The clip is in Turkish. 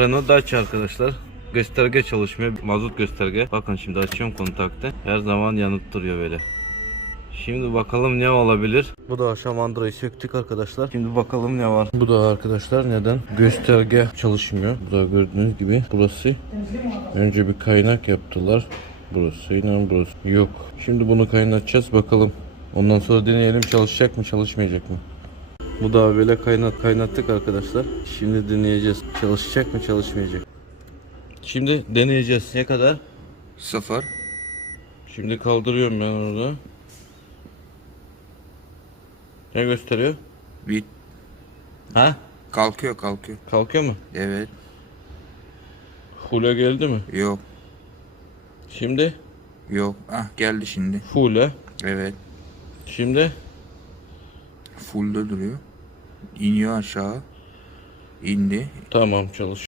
Renault Dacia arkadaşlar. Gösterge çalışmıyor. Mazot gösterge. Bakın şimdi açıyorum kontakte. Her zaman yanıt duruyor böyle. Şimdi bakalım ne olabilir. Bu da şamandırayı söktük arkadaşlar. Şimdi bakalım ne var. Bu da arkadaşlar neden? Gösterge çalışmıyor. Bu da gördüğünüz gibi burası. Önce bir kaynak yaptılar. Burası yine burası. Yok. Şimdi bunu kaynatacağız bakalım. Ondan sonra deneyelim çalışacak mı çalışmayacak mı? Bu da böyle kaynat kaynattık arkadaşlar. Şimdi deneyeceğiz. Çalışacak mı çalışmayacak. Şimdi deneyeceğiz. Ne kadar? Sıfır. Şimdi kaldırıyorum ben orada. Ne gösteriyor? Bir Ha? kalkıyor kalkıyor. Kalkıyor mu? Evet. Full'e geldi mi? Yok. Şimdi Yok. Ah geldi şimdi. full'e. Evet. Şimdi Full'da duruyor. İniyor aşağı. İndi. tamam çalış.